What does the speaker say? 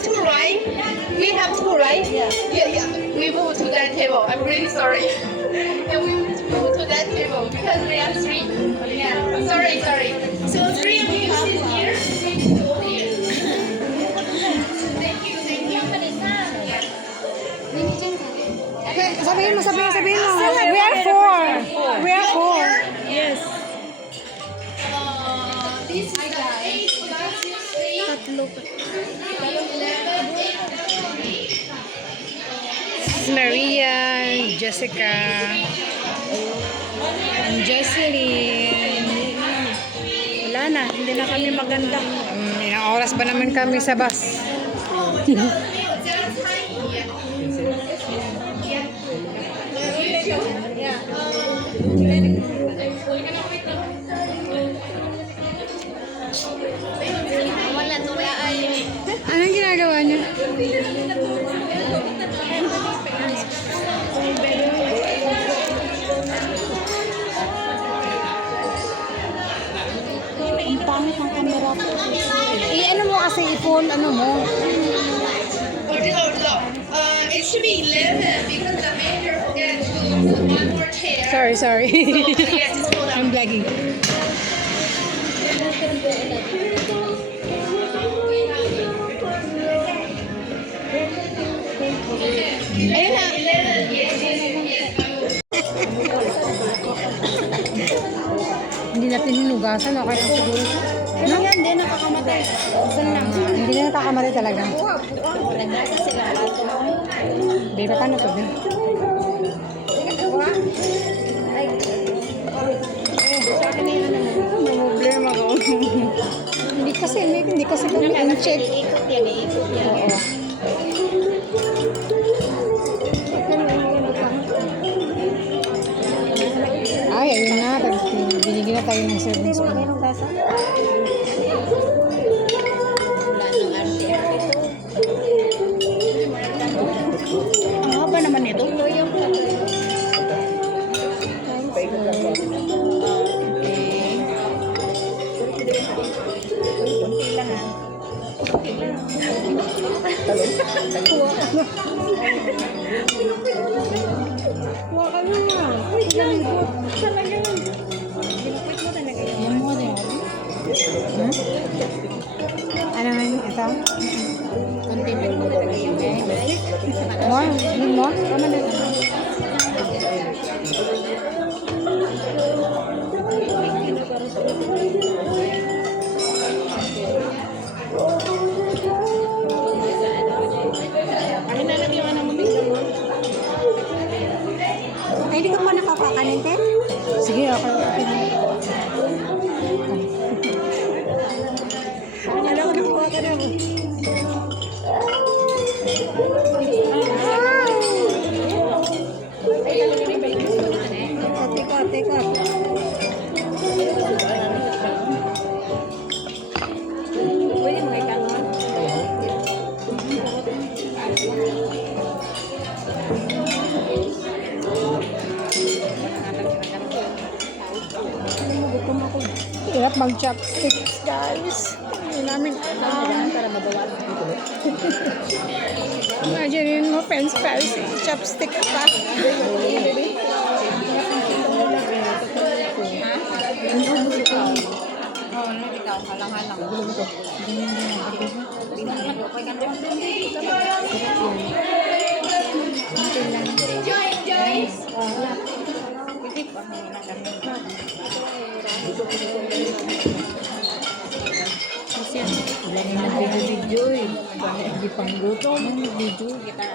have two, right? We have two, right? Yeah. Yeah. We move to that table. I'm really sorry. And we move to that table because we are three. Yeah. Sorry. So three of you sit here. Three go here. Thank you. Sabihin mo. We are four. Yes. This is the 8 plus 3. Tatlo. 11, Maria, Jessica, and Jesseline. Wala na, hindi na kami maganda. Ilang oras ba naman kami sa bus? Anong ginagawa niya? Ang pangit ng camera ko. Ano mo kasi ipon, ano mo? It should be 11 because the manager forgot to put one more chair. Sorry. So, yeah, just hold on. I'm vlogging. Ayun na. 11, yes. Hindi natin hinugasan, okay lang siguro. Ano yan, hindi nakakamatay. Saan lang? Hindi na nakakamatay talaga. Babe, paano to, babe? May problema ko. Hindi kasi kami in-check. Ikot yan. Oo. Ay, ayun na. Binigyan na tayo ng serving spoon. Merong gasa? Ang haba naman ito. Waka na nga. Yan mo na yan. Hmm? Ano nga yun? Ito? Kunti din mo talaga yung More? Need more? Tama na lang. Ay, nalagyan ka ng mabigla mo. Ay, hindi ka pa nakakakanin, te? Sige, okay. Alam ko nakuha ka na mo. Teka. Pwede mo ikanon? Hirap mag-chopsticks, guys. Hindi namin alam. Para mabawal. Imagine mo, French fries, chopstick pa. Oo, ikaw. Halang-halang. Join. Wala na nag-video eh. Hindi pang luto. Nag-video kita.